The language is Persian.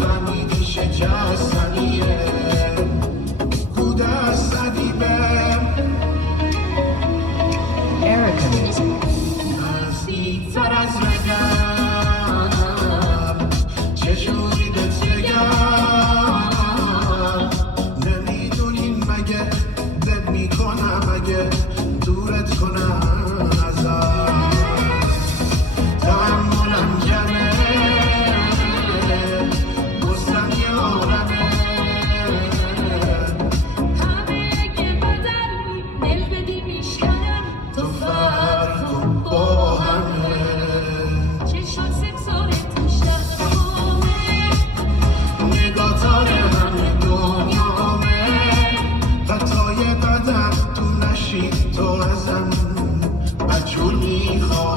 فهمیدی شکستنیه کوده زدی به Erica Music. نزدیکتر از بگم چجوری بهت بگم نمیدونین مگه بد میکنم اگه دورت کنم ازم تحملم کمه گستم یارمه همه که بدنی دل بدی میشکنم تو فرق کن با همه چشات سکسارت میشتم نگاه تاره همه دنیامه خطای بدن تو نشی تو ازم بچون میخوام